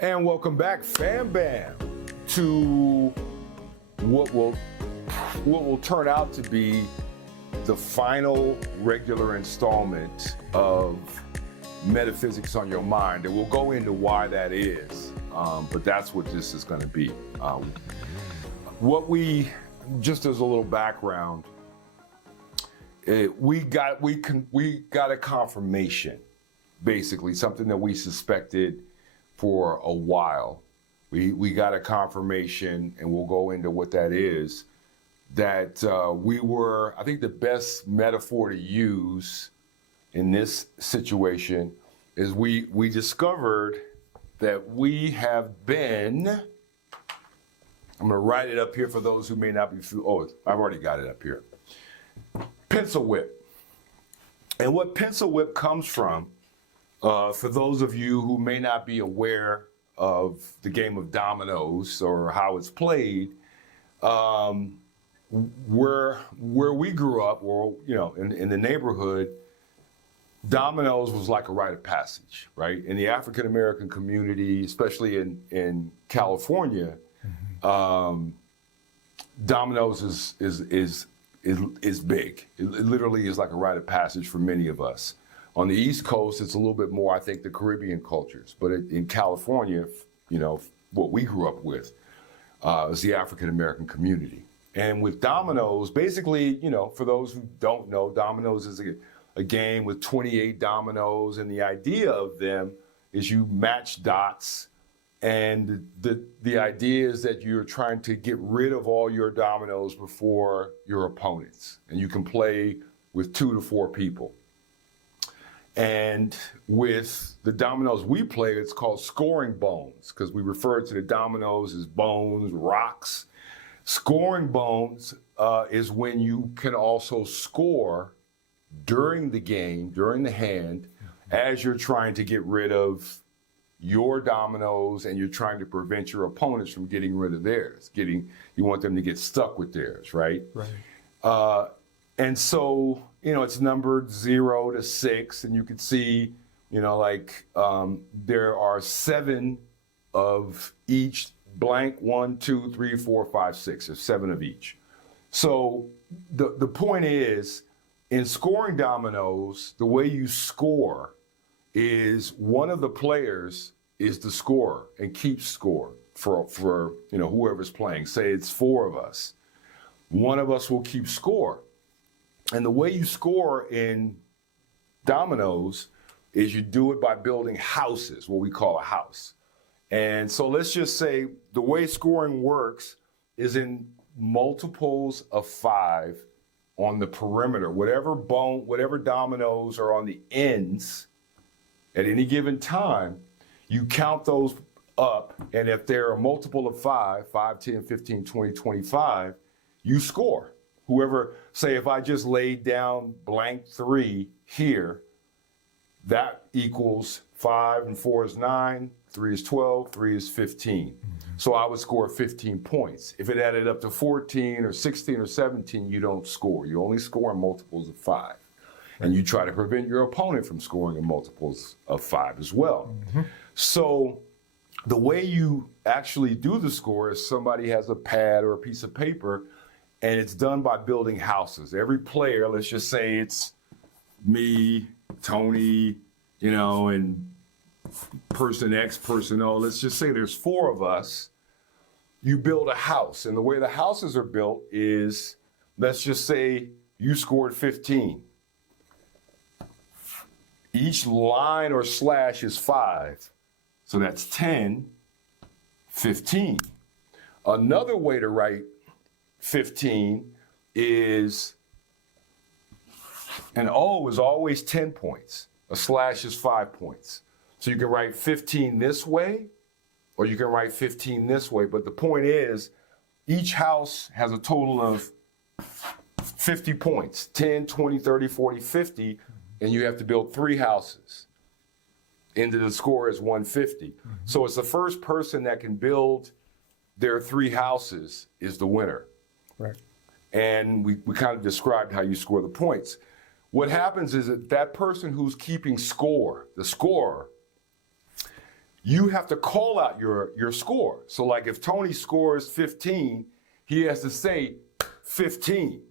And welcome back, Fam Bam, to what will turn out to be the final regular installment of Metaphysics on Your Mind. And we'll go into why that is, but that's what this is going to be. Just as a little background, we got a confirmation, basically, something that we suspected for a while. We got a confirmation, and we'll go into what that is, that we were, I think the best metaphor to use in this situation is we discovered that we have been, I'm gonna write it up here for those who may not be, I've already got it up here. Pencil whip. And what pencil whip comes from, for those of you who may not be aware of the game of dominoes or how it's played, where we grew up, or in the neighborhood, dominoes was like a rite of passage, right? In the African American community, especially in California, dominoes is big. It literally is like a rite of passage for many of us. On the East Coast, it's a little bit more, I think, the Caribbean cultures. But in California, what we grew up with is the African American community. And with dominoes, basically, for those who don't know, dominoes is a game with 28 dominoes. And the idea of them is you match dots. And the idea is that you're trying to get rid of all your dominoes before your opponents. And you can play with 2 to 4 people. And with the dominoes we play, it's called scoring bones, because we refer to the dominoes as bones, rocks. Scoring bones is when you can also score during the game, during the hand, as you're trying to get rid of your dominoes and you're trying to prevent your opponents from getting rid of theirs. You want them to get stuck with theirs, right? Right. And so, it's numbered 0 to 6, and you can see, there are 7 of each blank, 1, 2, 3, 4, 5, 6. There's 7 of each. So the point is, in scoring dominoes, the way you score is one of the players is the scorer and keeps score for whoever's playing. Say it's 4 of us. One of us will keep score. And the way you score in dominoes is you do it by building houses, what we call a house. And so let's just say the way scoring works is in multiples of 5 on the perimeter. Whatever dominoes are on the ends at any given time, you count those up. And if they're a multiple of 5, 5, 10, 15, 20, 25, you score. Whoever, say if I just laid down blank 3 here, that equals 5 and 4 is 9, 3 is 12, 3 is 15. So I would score 15 points. If it added up to 14 or 16 or 17, you don't score. You only score in multiples of 5. And you try to prevent your opponent from scoring in multiples of 5 as well. So the way you actually do the score is somebody has a pad or a piece of paper, and it's done by building houses. Every player, let's just say it's me, Tony, and person X, person O. Let's just say there's 4 of us. You build a house. And the way the houses are built is, let's just say you scored 15. Each line or slash is 5. So that's 10, 15. Another way to write 15 is, an O is always 10 points. A slash is 5 points. So you can write 15 this way, or you can write 15 this way. But the point is, each house has a total of 50 points, 10, 20, 30, 40, 50, and you have to build 3 houses. Into the score is 150. So it's the first person that can build their 3 houses is the winner. Right. And we kind of described how you score the points. What happens is that person who's keeping score, the scorer, you have to call out your score. So like if Tony scores 15, he has to say 15.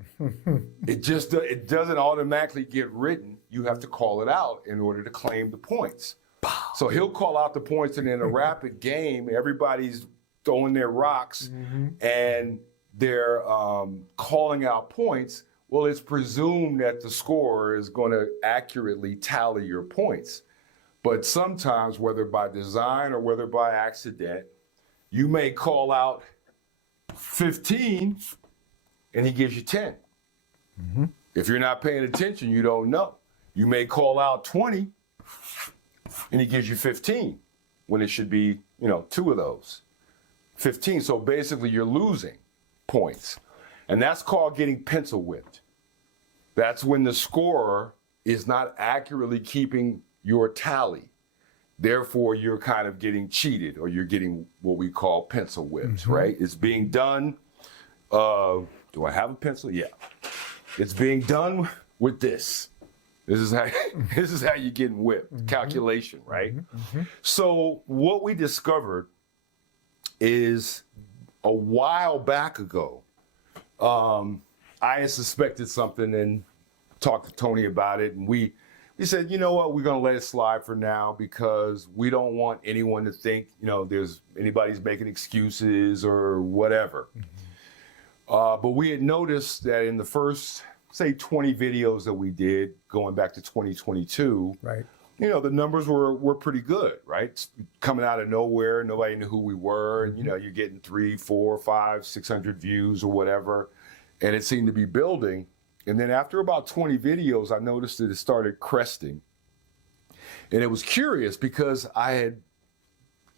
It doesn't automatically get written. You have to call it out in order to claim the points. So he'll call out the points, and in a rapid game, everybody's throwing their rocks and they're calling out points. Well, it's presumed that the scorer is going to accurately tally your points. But sometimes, whether by design or whether by accident, you may call out 15 and he gives you 10. If you're not paying attention, you don't know. You may call out 20 and he gives you 15 when it should be, two of those. 15. So basically you're losing points. And that's called getting pencil whipped. That's when the scorer is not accurately keeping your tally. Therefore, you're kind of getting cheated, or you're getting what we call pencil whipped, right? It's being done. Do I have a pencil? Yeah. It's being done with this. This is how you're getting whipped. Calculation, right? So what we discovered is a while back ago, I had suspected something and talked to Tony about it, and we said, you know what, we're gonna let it slide for now because we don't want anyone to think, there's anybody's making excuses or whatever. But we had noticed that in the first, say, 20 videos that we did going back to 2022, right? The numbers were pretty good, right? Coming out of nowhere, nobody knew who we were, and you're getting 300, 400, 500, 600 views or whatever, and it seemed to be building. And then after about 20 videos, I noticed that it started cresting. And it was curious because I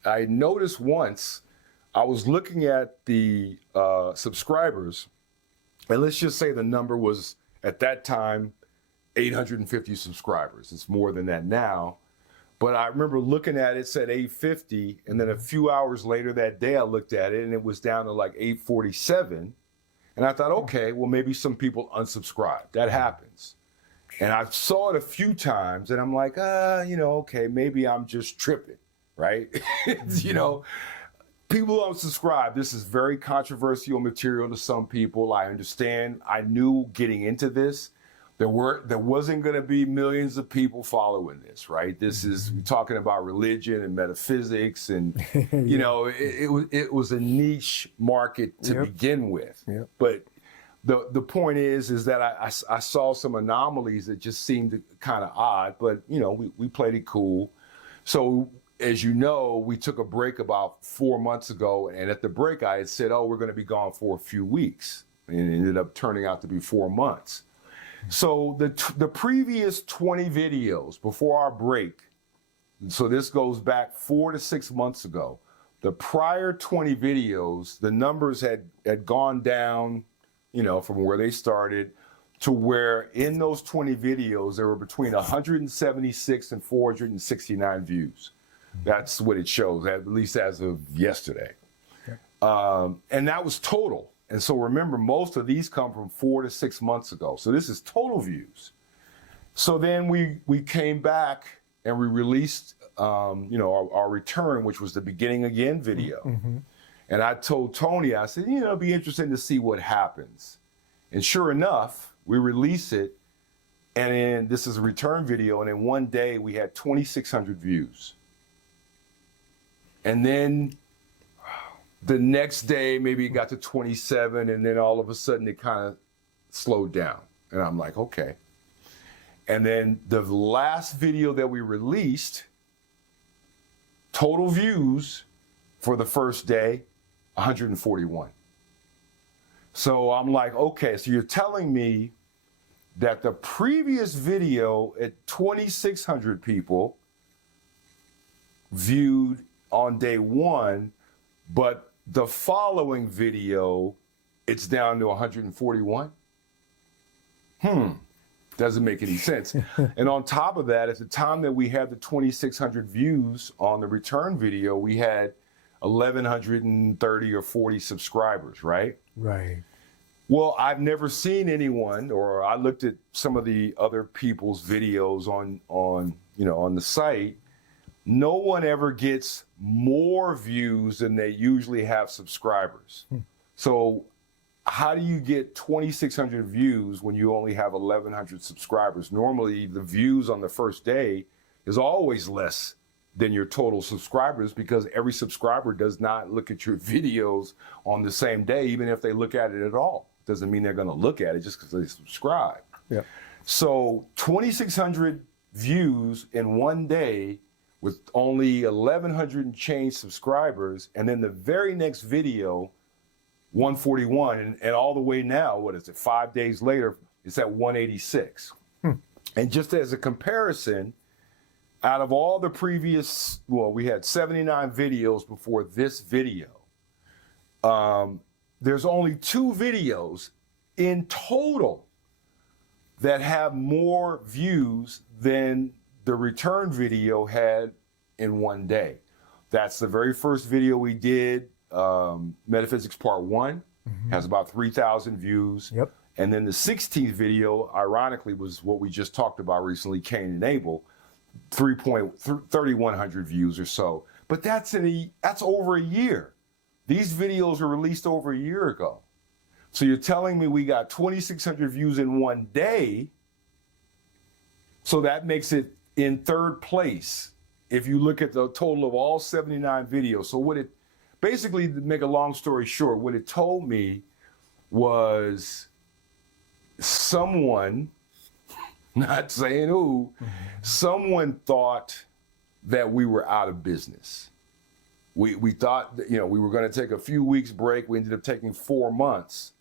noticed once, I was looking at the subscribers, and let's just say the number was, at that time, 850 subscribers. It's more than that now. But I remember looking at it, said 850, and then a few hours later that day I looked at it, and it was down to like 847. And I thought, okay, well, maybe some people unsubscribe. That happens. And I saw it a few times, and I'm like, okay, maybe I'm just tripping, right? People unsubscribe. This is very controversial material to some people. I understand. I knew getting into this, there wasn't going to be millions of people following this, right? This is, we're talking about religion and metaphysics, and it was a niche market to begin with. But the point is that I saw some anomalies that just seemed kind of odd, but we played it cool. So as you know, we took a break about 4 months ago, and at the break I had said, we're going to be gone for a few weeks, and it ended up turning out to be 4 months. So the previous 20 videos before our break, so this goes back 4 to 6 months ago, the prior 20 videos, the numbers had gone down, from where they started to where in those 20 videos, there were between 176 and 469 views. That's what it shows, at least as of yesterday. And that was total. And so remember, most of these come from 4 to 6 months ago. So this is total views. So then we came back and we released, our return, which was the beginning again video. And I told Tony, I said, it'll be interesting to see what happens. And sure enough, we release it. And then this is a return video. And in one day we had 2,600 views. And then the next day, maybe it got to 27, and then all of a sudden it kind of slowed down. And I'm like, okay. And then the last video that we released, total views for the first day, 141. So I'm like, okay, so you're telling me that the previous video at 2,600 people viewed on day one, but the following video, it's down to 141? Doesn't make any sense. And on top of that, at the time that we had the 2,600 views on the return video, we had 1,130 or 40 subscribers, right? Right. Well, I've never seen anyone, or I looked at some of the other people's videos on the site. no one ever gets more views than they usually have subscribers. So how do you get 2,600 views when you only have 1,100 subscribers? Normally, the views on the first day is always less than your total subscribers because every subscriber does not look at your videos on the same day, even if they look at it at all. Doesn't mean they're going to look at it just because they subscribe. Yeah. So 2,600 views in one day with only 1,100 and change subscribers, and then the very next video, 141, and all the way now, what is it, 5 days later, it's at 186. And just as a comparison, out of all the previous, well, we had 79 videos before this video. There's only 2 videos in total that have more views than the return video had in one day. That's the very first video we did, Metaphysics Part 1, has about 3,000 views. Yep. And then the 16th video, ironically, was what we just talked about recently, Cain and Abel, 3,100 views or so. But that's over a year. These videos were released over a year ago. So you're telling me we got 2,600 views in one day. So that makes it in third place if you look at the total of all 79 videos. So basically, to make a long story short, what it told me was someone, not saying who, someone thought that we were out of business. We thought that, we were going to take a few weeks break. We ended up taking 4 months.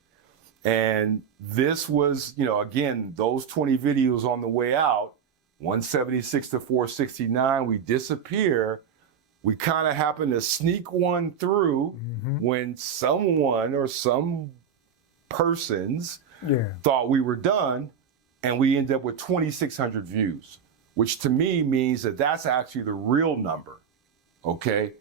And this was, again, those 20 videos on the way out, 176 to 469, we disappear. We kind of happened to sneak one through when someone or some persons thought we were done, and we ended up with 2,600 views, which to me means that that's actually the real number, okay?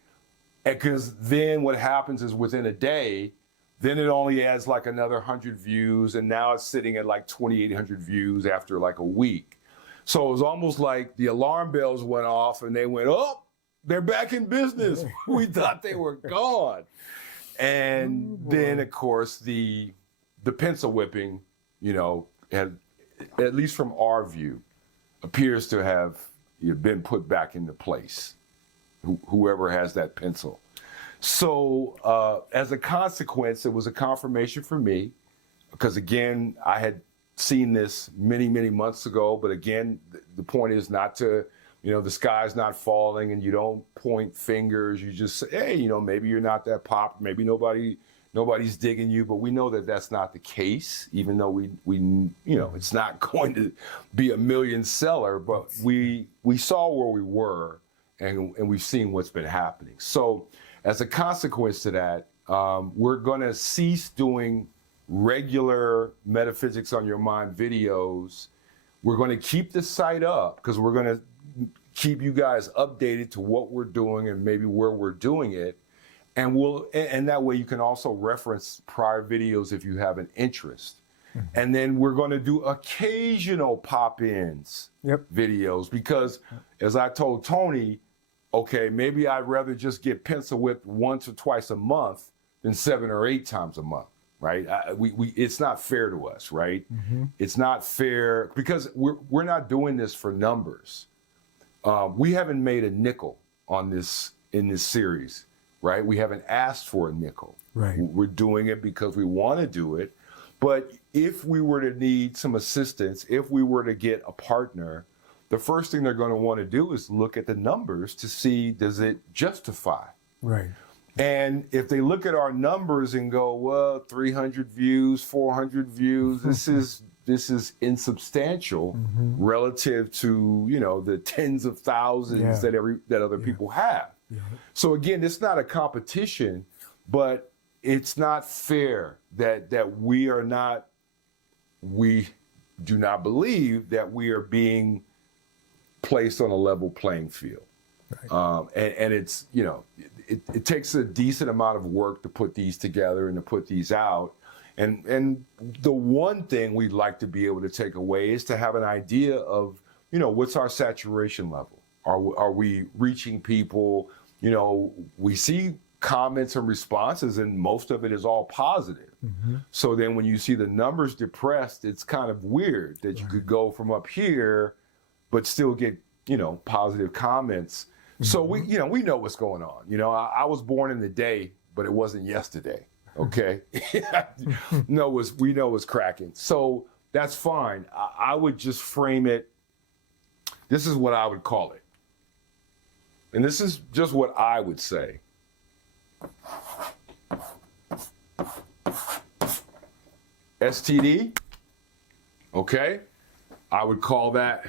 Because then what happens is within a day, then it only adds like another 100 views, and now it's sitting at like 2,800 views after like a week. So it was almost like the alarm bells went off and they went, oh, they're back in business. We thought they were gone. And then, of course, the pencil whipping, had, at least from our view, appears to have been put back into place, whoever has that pencil. So as a consequence, it was a confirmation for me, because again, I had seen this many, many months ago, but again, the point is not to, the sky's not falling and you don't point fingers. You just say, hey, maybe you're not that pop, maybe nobody's digging you, but we know that that's not the case, even though we it's not going to be a million seller, but we saw where we were and we've seen what's been happening. So as a consequence to that, we're going to cease doing regular Metaphysics on Your Mind videos. We're going to keep the site up because we're going to keep you guys updated to what we're doing and maybe where we're doing it. And that way you can also reference prior videos if you have an interest. And then we're going to do occasional pop-ins videos because, as I told Tony, okay, maybe I'd rather just get pencil whipped once or twice a month than 7 or 8 times a month, right? It's not fair to us, right? It's not fair because we're not doing this for numbers. We haven't made a nickel on this in this series, right? We haven't asked for a nickel. Right. We're doing it because we want to do it. But if we were to need some assistance, if we were to get a partner, the first thing they're going to want to do is look at the numbers to see, does it justify? Right. And if they look at our numbers and go, well, 300 views, 400 views, this is insubstantial relative to, the tens of thousands that other people have. So again, it's not a competition, but it's not fair that we do not believe that we are being placed on a level playing field. Right. And it's, it takes a decent amount of work to put these together and to put these out. And the one thing we'd like to be able to take away is to have an idea of, what's our saturation level? Are we reaching people? You know, we see comments and responses, and most of it is all positive. So then when you see the numbers depressed, it's kind of weird that you could go from up here, but still get, you know, positive comments. So we know what's going on. You know, I was born in the day, but it wasn't yesterday. Okay. We know it's cracking. So that's fine. I would just frame it. This is what I would call it. And this is just what I would say. STD, okay? I would call that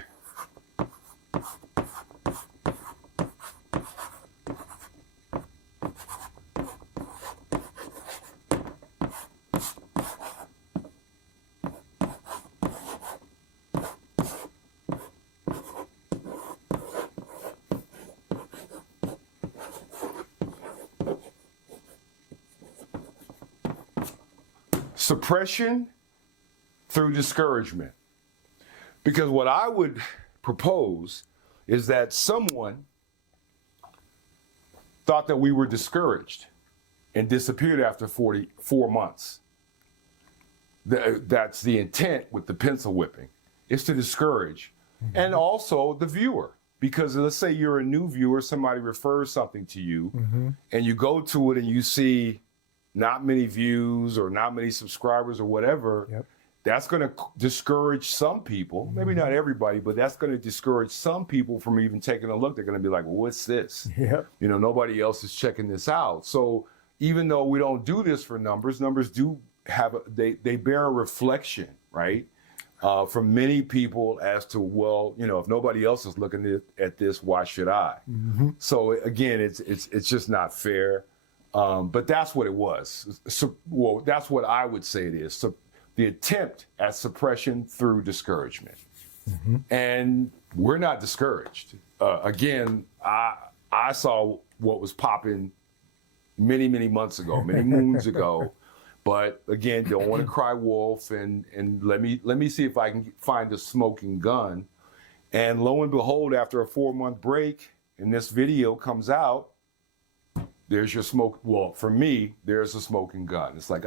suppression through discouragement. Because what I would propose is that someone thought that we were discouraged and disappeared after 44 months. That's the intent with the pencil whipping, is to discourage. And also the viewer. Because let's say you're a new viewer, somebody refers something to you, and you go to it and you see not many views or not many subscribers or whatever. That's going to discourage some people, maybe not everybody, but that's going to discourage some people from even taking a look. They're going to be like, well, what's this? You know, nobody else is checking this out. So even though we don't do this for numbers do have, they bear a reflection, right? From many people as to, well, you know, if nobody else is looking at this, why should I? So again, it's just not fair. But that's what it was. So, well, that's what I would say it is. So the attempt at suppression through discouragement. And we're not discouraged. Again, I saw what was popping many months ago, many moons ago. But again, don't want to cry wolf, and let me see if I can find a smoking gun. And lo and behold, after a 4-month break, and this video comes out, there's your smoke. Well, for me, there's a smoking gun. It's like,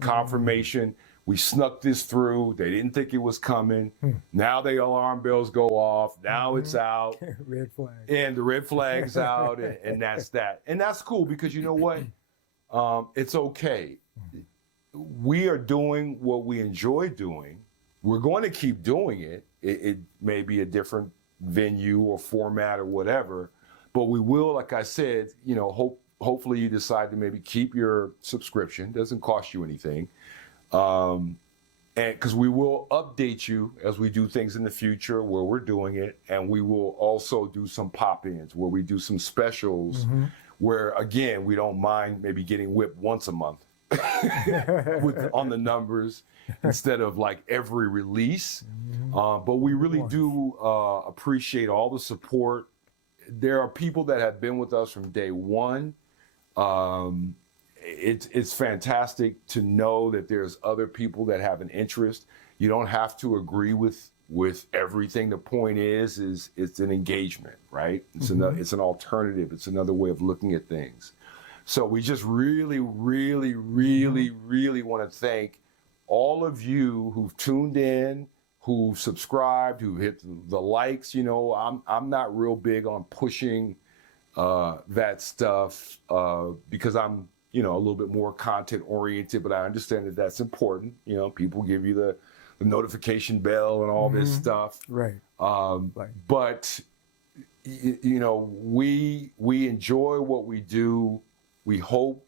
confirmation. We snuck this through. They didn't think it was coming. Now the alarm bells go off. Now it's out. Red flag. And the red flag's out, and that's that. And that's cool because you know what? It's okay. We are doing what we enjoy doing. We're going to keep doing it. It may be a different venue or format or whatever, but we will, like I said, you know, hopefully you decide to maybe keep your subscription. It doesn't cost you anything. And because we will update you as we do things in the future where we're doing it. And we will also do some pop-ins where we do some specials where, again, we don't mind maybe getting whipped once a month on the numbers instead of like every release. But we really do appreciate all the support. There are people that have been with us from day one. It's fantastic to know that there's other people that have an interest. You don't have to agree with everything. The point is it's an engagement, right? It's it's an alternative. It's another way of looking at things. So we just really want to thank all of you who've tuned in, who subscribed, who hit the likes. You know, I'm not real big on pushing that stuff because I'm, you know, a little bit more content oriented, but I understand that that's important. You know, people give you the notification bell and all this stuff. Right. But you know, we enjoy what we do. We hope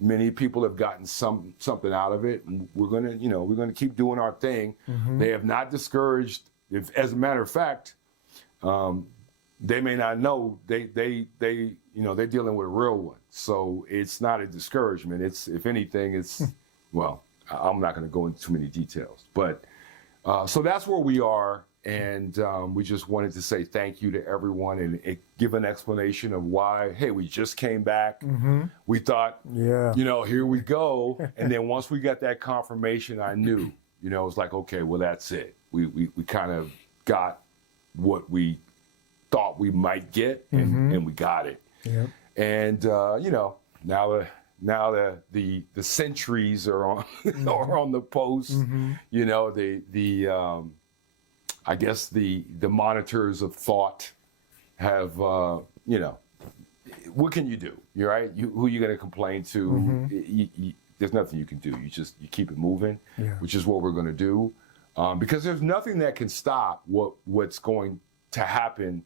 many people have gotten something out of it, and we're gonna keep doing our thing. They have not discouraged. If, as a matter of fact, they may not know they're dealing with a real one. So it's not a discouragement. It's, if anything, it's well, I'm not going to go into too many details, but so that's where we are. And we just wanted to say thank you to everyone and give an explanation of why, hey, we just came back. We thought, you know, here we go. And then once we got that confirmation, I knew, you know, it was like, okay, well, that's it. We kind of got what we thought we might get, and we got it. Yep. And you know, now the centuries are on are on the post. You know, the I guess the monitors of thought have you know, what can you do? You're right. Who are you going to complain to? There's nothing you can do. You keep it moving, which is what we're going to do, because there's nothing that can stop what's going to happen.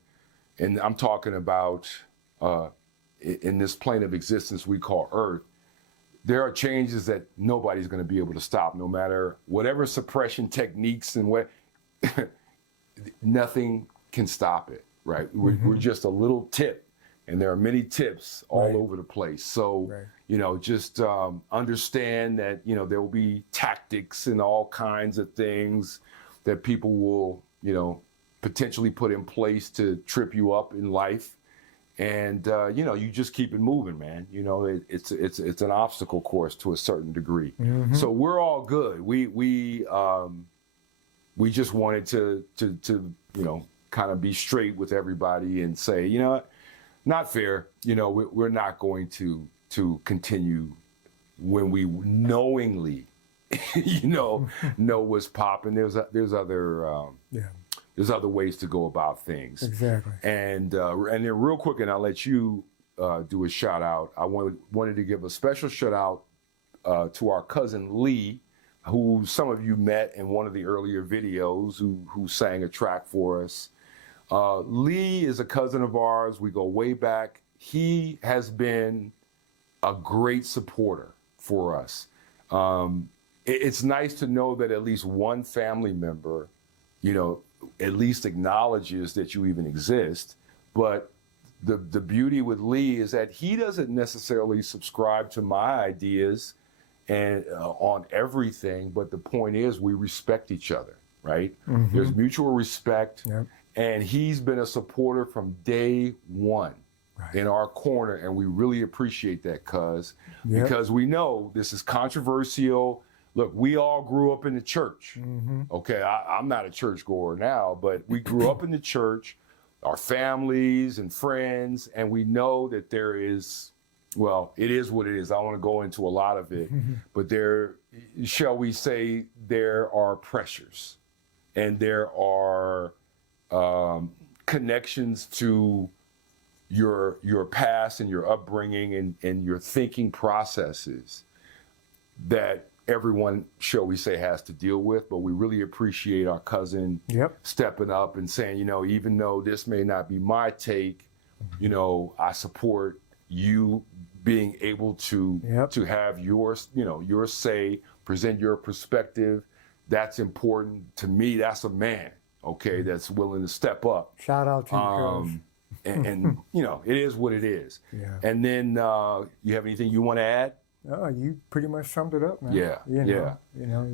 And I'm talking about in this plane of existence we call Earth. There are changes that nobody's going to be able to stop, no matter whatever suppression techniques and what. Nothing can stop it, right? We're just a little tip, and there are many tips all over the place. So, you know, just understand that, you know, there will be tactics and all kinds of things that people will, you know, potentially put in place to trip you up in life. And, you know, you just keep it moving, man. You know, it's an obstacle course to a certain degree. So we're all good. We just wanted to you know, kind of be straight with everybody and say, you know what, not fair. You know, we're not going to continue when we knowingly, you know what's popping. There's other ways to go about things. Exactly. And then real quick, and I'll let you do a shout out. I wanted to give a special shout out to our cousin Lee, who some of you met in one of the earlier videos, who sang a track for us. Lee is a cousin of ours. We go way back. He has been a great supporter for us. It's nice to know that at least one family member, you know, at least acknowledges that you even exist. But the beauty with Lee is that he doesn't necessarily subscribe to my ideas and on everything, but the point is we respect each other, right? There's mutual respect, and he's been a supporter from day one in our corner, and we really appreciate that, because we know this is controversial. Look, we all grew up in the church. Okay, I'm not a churchgoer now, but we grew up in the church, our families and friends, and we know that there is, well, it is what it is. I don't want to go into a lot of it, but there, shall we say, there are pressures, and there are connections to your past and your upbringing and your thinking processes that everyone, shall we say, has to deal with. But we really appreciate our cousin stepping up and saying, you know, even though this may not be my take, you know, I support you being able to have your say, present your perspective. That's important to me. That's a man, okay, that's willing to step up. Shout out to you, and you know, it is what it is. And then you have anything you want to add? You pretty much summed it up, man. You know,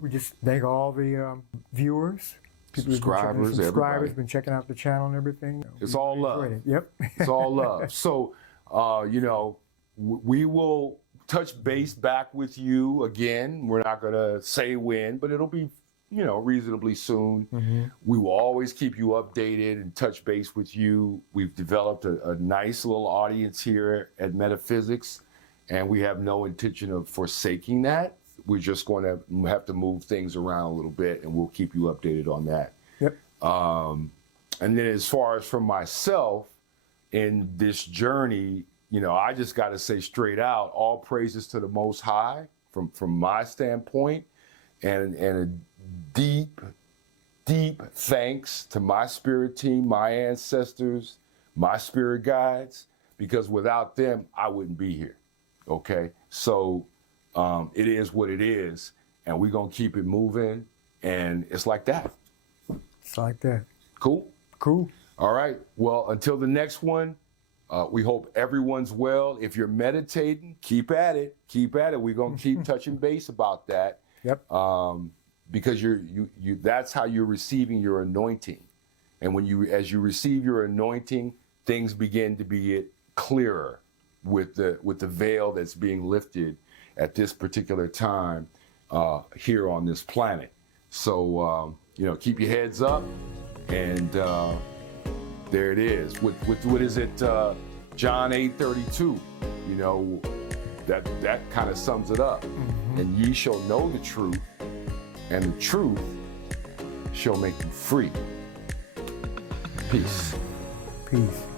we just thank all the viewers, subscribers, been checking out the channel and everything. It's all love. It's all love. So, you know, we will touch base back with you again. We're not going to say when, but it'll be, you know, reasonably soon. We will always keep you updated and touch base with you. We've developed a nice little audience here at Metaphysics, and we have no intention of forsaking that. We're just going to have to move things around a little bit, and we'll keep you updated on that. And then as far as for myself in this journey, you know, I just got to say straight out, all praises to the Most High from my standpoint, and a deep thanks to my spirit team, my ancestors, my spirit guides, because without them, I wouldn't be here. Okay, so it is what it is, and we're gonna keep it moving, and it's like that. It's like that. Cool? Cool. All right, well, until the next one, we hope everyone's well. If you're meditating, keep at it. Keep at it. We're gonna keep touching base about that. Because that's how you're receiving your anointing. And as you receive your anointing, things begin to be clearer with the veil that's being lifted at this particular time here on this planet. So, you know, keep your heads up, and There it is. What is it? John 8:32. You know, that kind of sums it up. And ye shall know the truth, and the truth shall make you free. Peace. Peace.